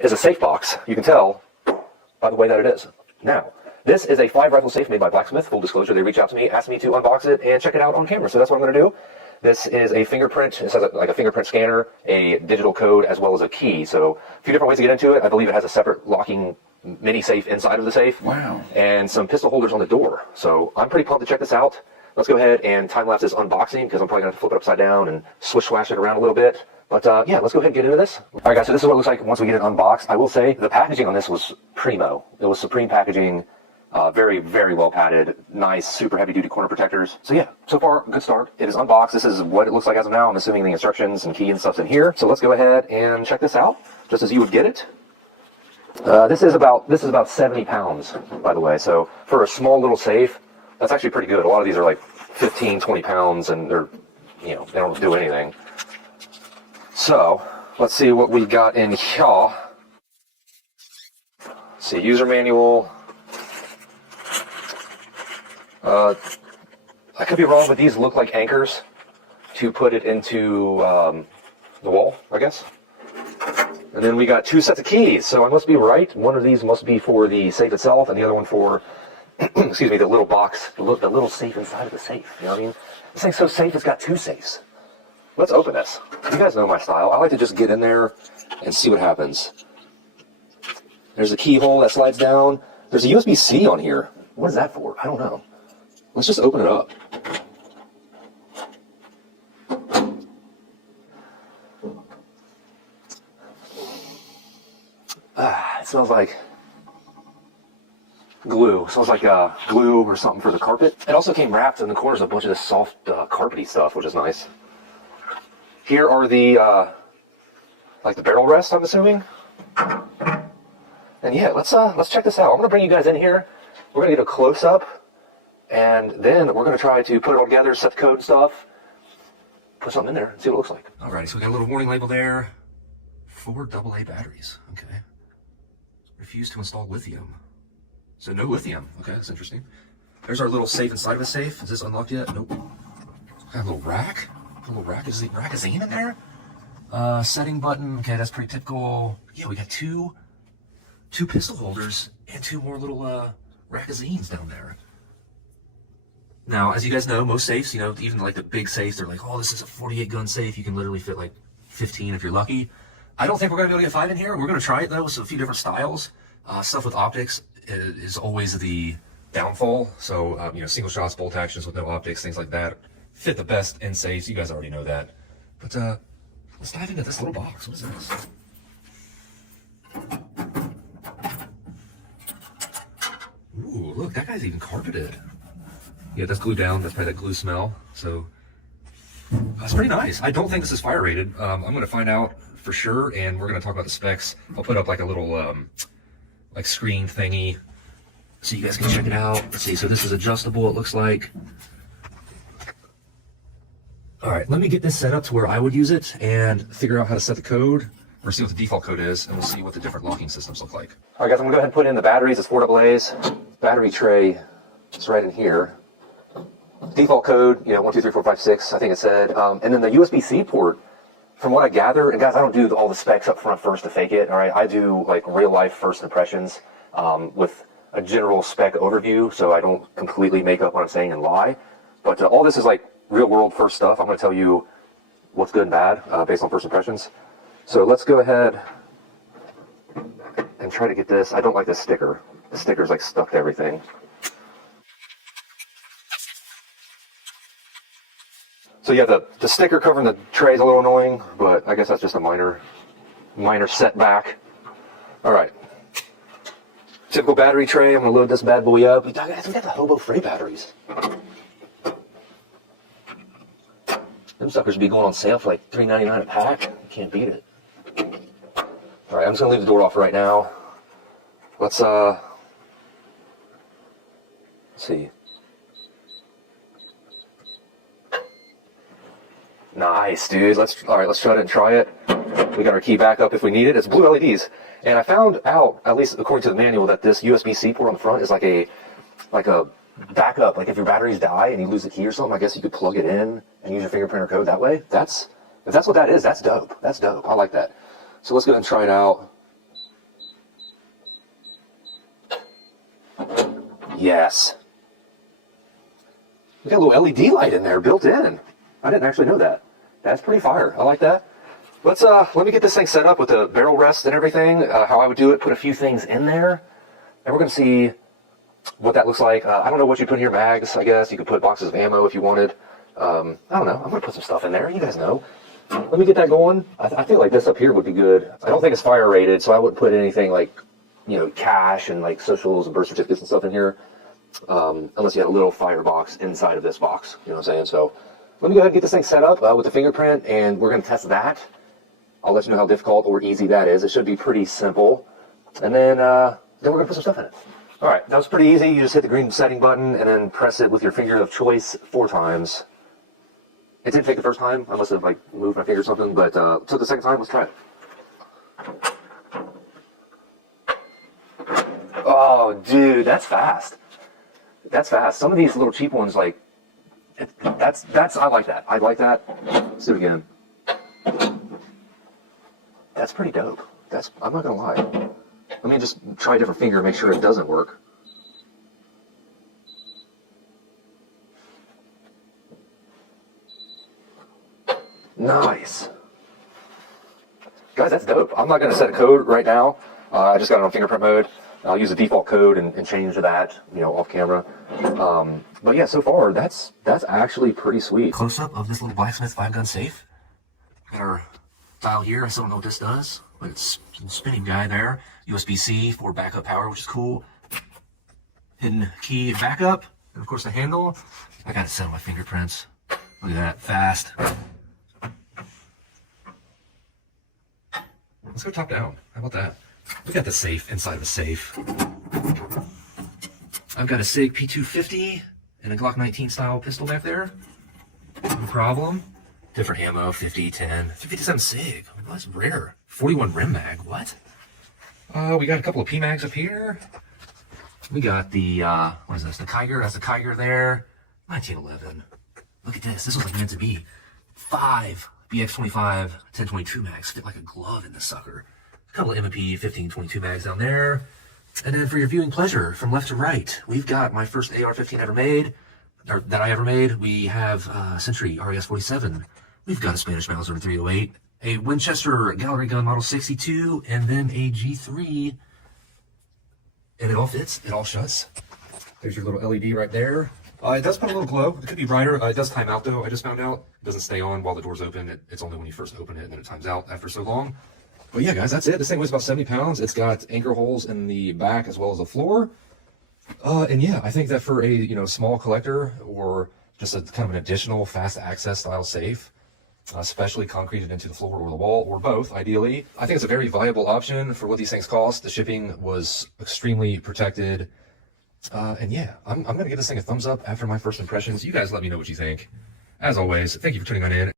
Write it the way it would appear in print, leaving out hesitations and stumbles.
is a safe box. You can tell by the way that it is. Now, this is a 5 rifle safe made by Blacksmith. Full disclosure, they reached out to me, asked me to unbox it and check it out on camera. So that's what I'm going to do. This is a fingerprint. It has like a fingerprint scanner, a digital code, as well as a key. So a few different ways to get into it. I believe it has a separate locking mini safe inside of the safe. Wow. And some pistol holders on the door. So I'm pretty pumped to check this out. Let's go ahead and time-lapse this unboxing because I'm probably going to flip it upside down and swish-swash it around a little bit. But yeah, let's go ahead and get into this. All right, guys, so this is what it looks like once we get it unboxed. I will say the packaging on this was primo. It was Supreme packaging. Very, very well padded, nice, super heavy duty corner protectors. So yeah, so far, good start. It is unboxed. This is what it looks like as of now. I'm assuming the instructions and key and stuff's in here. So let's go ahead and check this out, just as you would get it. This is about 70 pounds, by the way. So for a small little safe, that's actually pretty good. A lot of these are like 15, 20 pounds, and they're, you know, they don't do anything. So let's see what we got in here. Let's see, user manual. I could be wrong, but these look like anchors to put it into the wall, I guess. And then we got 2 sets of keys, so I must be right. One of these must be for the safe itself, and the other one for, excuse me, the little box, the little safe inside of the safe. You know what I mean? This thing's so safe, it's got 2 safes. Let's open this. You guys know my style. I like to just get in there and see what happens. There's a keyhole that slides down. There's a USB-C on here. What is that for? I don't know. Let's just open it up. It smells like glue. It smells like glue or something for the carpet. It also came wrapped in the corners of a bunch of this soft carpety stuff, which is nice. Here are the like the barrel rests, I'm assuming. And yeah, let's check this out. I'm gonna bring you guys in here. We're gonna get a close up. And then we're going to try to put it all together, set the code and stuff, put something in there and see what it looks like. Alrighty, so we got a little warning label there. 4 AA batteries, okay. Refuse to install lithium. So no lithium, okay, that's interesting. There's our little safe inside of the safe. Is this unlocked yet? Nope. Got a little rack. A little rackazine in there. Setting button, okay, that's pretty typical. Yeah, we got two pistol holders and 2 more little rackazines down there. Now, as you guys know, most safes, you know, even like the big safes, they're like, oh, this is a 48 gun safe. You can literally fit like 15 if you're lucky. I don't think we're going to be able to get 5 in here. We're going to try it though with a few different styles. Stuff with optics is always the downfall. So, you know, single shots, bolt actions with no optics, things like that fit the best in safes. You guys already know that. But let's dive into this little box. What is this? Ooh, look, that guy's even carpeted. Yeah, that's glued down. That's probably that glue smell. So that's pretty nice. I don't think this is fire rated. I'm going to find out for sure, and we're going to talk about the specs. I'll put up like a little like screen thingy so you guys can check it out. Let's see. So this is adjustable, it looks like. All right, let me get this set up to where I would use it and figure out how to set the code or see what the default code is, and we'll see what the different locking systems look like. All right, guys, I'm going to go ahead and put in the batteries. It's 4 AA's. Battery tray is right in here. Default code, you know, 1, 2, 3, 4, 5, 6, I think it said. And then the USB-C port, from what I gather, and guys, I don't do all the specs up front first to fake it, all right? I do like real life first impressions with a general spec overview, so I don't completely make up what I'm saying and lie. But all this is like real world first stuff. I'm going to tell you what's good and bad based on first impressions. So let's go ahead and try to get this. I don't like this sticker. The sticker's like stuck to everything. So yeah, the sticker covering the tray is a little annoying, but I guess that's just a minor setback. All right. Typical battery tray. I'm gonna load this bad boy up. Guys, we got the Hobo Freight batteries. Them suckers be going on sale for like $3.99 a pack. You can't beat it. All right, I'm just gonna leave the door off right now. Let's see. Nice, dude. All right, let's shut it and try it. We got our key back up if we need it. It's blue LEDs. And I found out, at least according to the manual, that this USB-C port on the front is like a backup. Like if your batteries die and you lose the key or something, I guess you could plug it in and use your fingerprint or code that way. If that's what that is, that's dope. That's dope. I like that. So let's go ahead and try it out. Yes. We got a little LED light in there built in. I didn't actually know that. That's pretty fire. I like that. Let me get this thing set up with the barrel rest and everything, how I would do it, put a few things in there, and we're going to see what that looks like. I don't know what you put in your mags, I guess. You could put boxes of ammo if you wanted. I don't know. I'm going to put some stuff in there. You guys know. Let me get that going. I feel like this up here would be good. I don't think it's fire rated, so I wouldn't put anything like, you know, cash and like socials and birth certificates and stuff in here, unless you had a little fire box inside of this box. You know what I'm saying? So let me go ahead and get this thing set up with the fingerprint, and we're going to test that. I'll let you know how difficult or easy that is. It should be pretty simple. And then we're going to put some stuff in it. All right, that was pretty easy. You just hit the green setting button and then press it with your finger of choice 4 times. It didn't take the first time. I must have like moved my finger or something, but took the second time. Let's try it. Oh, dude, that's fast. That's fast. Some of these little cheap ones, like, that's I like that. I like that. Let's do it again. That's pretty dope. I'm not gonna lie. Let me just try a different finger and make sure it doesn't work. Nice. Guys, that's dope. I'm not gonna set a code right now. I just got it on fingerprint mode. I'll use the default code and change to that, you know, off camera. But yeah, so far, that's actually pretty sweet. Close up of this little Blacksmith 5-gun safe. Got our dial here. I still don't know what this does, but it's a spinning guy there. USB-C for backup power, which is cool. Hidden key backup, and of course the handle. I got it set on my fingerprints. Look at that, fast. Let's go top down. How about that? We got the safe inside the safe. I've got a SIG P250 and a Glock 19 style pistol back there. No problem. Different ammo, 50, 10, 57 SIG. Well, that's rare. 41 rim mag, what? We got a couple of P-mags up here. We got the, what is this? The Kiger, that's the Kiger there. 1911. Look at this, this was like meant to be. 5 BX25 1022 mags fit like a glove in this sucker. A couple of M&P 1522 mags down there. And then for your viewing pleasure, from left to right, we've got my first AR-15 ever made, or that I ever made. We have Century RES-47. We've got a Spanish Mauser 308, a Winchester Gallery Gun Model 62, and then a G3. And it all fits, it all shuts. There's your little LED right there. It does put a little glow. It could be brighter. It does time out though, I just found out. It doesn't stay on while the door's open. It's only when you first open it, and then it times out after so long. But yeah, guys, that's it. This thing weighs about 70 pounds. It's got anchor holes in the back as well as the floor. And yeah, I think that for a small collector or just a kind of an additional fast access style safe, especially concreted into the floor or the wall or both, ideally, I think it's a very viable option for what these things cost. The shipping was extremely protected. And yeah, I'm going to give this thing a thumbs up after my first impressions. You guys let me know what you think. As always, thank you for tuning on in.